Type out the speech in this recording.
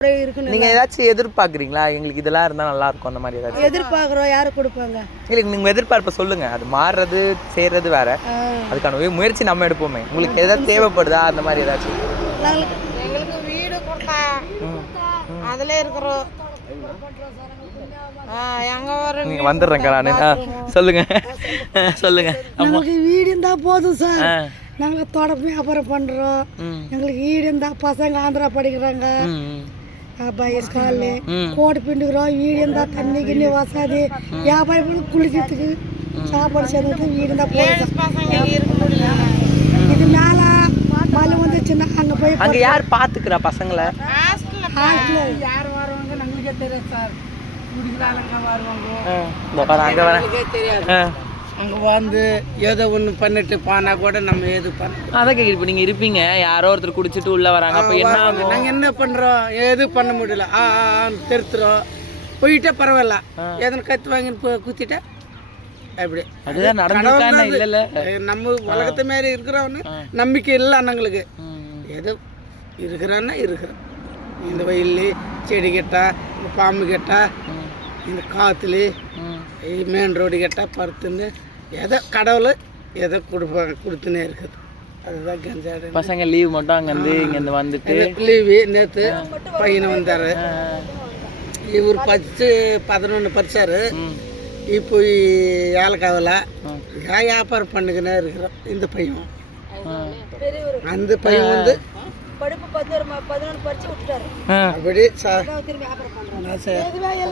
நீங்க ஏதாச்சும் எதிர்பார்க்குறீங்களா? எங்களுக்கு இதெல்லாம் இருந்தா நல்லா இருக்கும் அந்த மாதிரி ஏதாச்சும் எதிர்பார்க்குறோம். யாரு கொடுப்பாங்க? இல்லை, நீங்க எதிர்பார்ப்ப சொல்லுங்க. அது மாறுறது செய்யறது வேற. அதுக்கான முயற்சி நம்ம எடுப்போமே. உங்களுக்கு ஏதாவது தேவைப்படுதா அந்த மாதிரி ஏதாச்சும்? எங்களுக்கு வீடு கொடுத்தா அதுல இருக்கிறோம். நீங்க வந்துடுறேங்க நான். சொல்லுங்க சொல்லுங்க. நமக்கு வீடு இருந்தா போதும் சார். நாங்க தொடர்பு வியாபாரம் பண்றோம். எங்களுக்கு வீடு இருந்தா பசங்க ஆந்திரா படிக்கிறாங்க. கோடு பிண்டுக்கிறோம். வீடு இருந்தா தண்ணி கிண்ணி வசதி வியாபாரம் பண்ணி குளிக்கிறதுக்கு சாப்பாடு சேர்ந்து வீடு இருந்தா போதும். இது மேல மழை வந்துச்சுன்னா அங்க போய் அங்க யார் பாத்துக்கிறா பசங்களை? யார் வருவாங்க நம்மளுக்கே தெரியாது சார். அங்க வந்து ஏதோ ஒன்று பண்ணிட்டு பானா கூட நம்ம எது பண்ண அதான் கேட்குது. இப்போ நீங்கள் இருப்பீங்க, யாரோ ஒருத்தர் குடிச்சிட்டு உள்ள வராங்க, அப்போ என்ன ஆகும்? நாங்கள் என்ன பண்ணுறோம்? எது பண்ண முடியல. திருத்துறோம். போயிட்டே பரவாயில்ல. எதனா கற்று வாங்கி குத்திட்டா அப்படி அதுதான் நடந்துருக்கானே. இல்லை நம்ம உலகத்து மாரி இருக்கிறவன்னு நம்பிக்கை இல்லை அண்ணங்களுக்கு. ஏதோ இருக்கிறான்னா இருக்கிறோம். இந்த வயல்ல செடி கெட்டா, இந்த பாம்பு கெட்டா, இந்த காற்றுல மெயின் ரோடு கெட்டா பருத்துன்னு எதோ கடவுள் எதோ கொடுத்துனே இருக்குது. அதுதான் கஞ்சாடு. பசங்க லீவ் மட்டும் அங்கேருந்து இங்கேருந்து வந்துட்டு லீவு நேற்று பையனை வந்தார். இவர் 11 படித்தார். இப்போ ஏலக்காவில் வியாபாரம் பண்ணுக்குன்னே இருக்கிறோம். இந்த பையன் அந்த பையன் வந்து படிப்பு 11 படிச்சு விட்டுட்டாரு. அப்படி